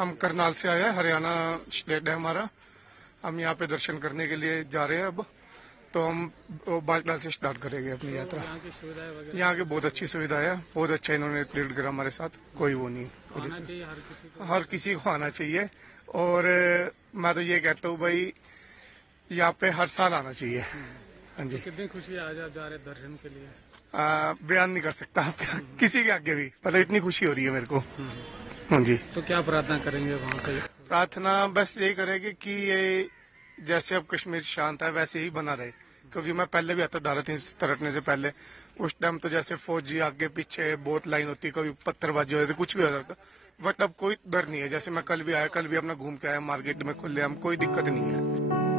हम करनाल से आए हैं, हरियाणा स्टेट है हमारा। हम यहाँ पे दर्शन करने के लिए जा रहे हैं अब। तो हम बालटाल से स्टार्ट करेंगे अपनी यात्रा। यहाँ की सुविधाएं वगैरह यहाँ की बहुत अच्छी सुविधा है, बहुत अच्छा इन्होंने ट्रीट करा हमारे साथ, कोई वो नहीं आना चाहिए हर किसी को। हर किसी को आना चाहिए। और मैं तो ये कहता हूँ भाई, यहाँ पे हर साल आना चाहिए। हाँ जी। तो कितनी खुशी है आज आप जा रहे हैं दर्शन के लिए? बयान नहीं कर सकता आपका किसी के आगे भी, मतलब इतनी खुशी हो रही है मेरे को। हाँ जी। तो क्या प्रार्थना करेंगे वहाँ पे? प्रार्थना बस यही करेगी कि ये जैसे अब कश्मीर शांत है वैसे ही बना रहे, क्योंकि मैं पहले भी आता धारा 3 तरटने से पहले, उस टाइम तो जैसे फौजी आगे पीछे बहुत लाइन होती, कभी पत्थरबाजी हो जाती, कुछ भी हो जाता। बट अब कोई डर नहीं है। जैसे मैं कल भी आया, कल भी अपना घूम के आया, मार्केट में खुले हम, कोई दिक्कत नहीं है।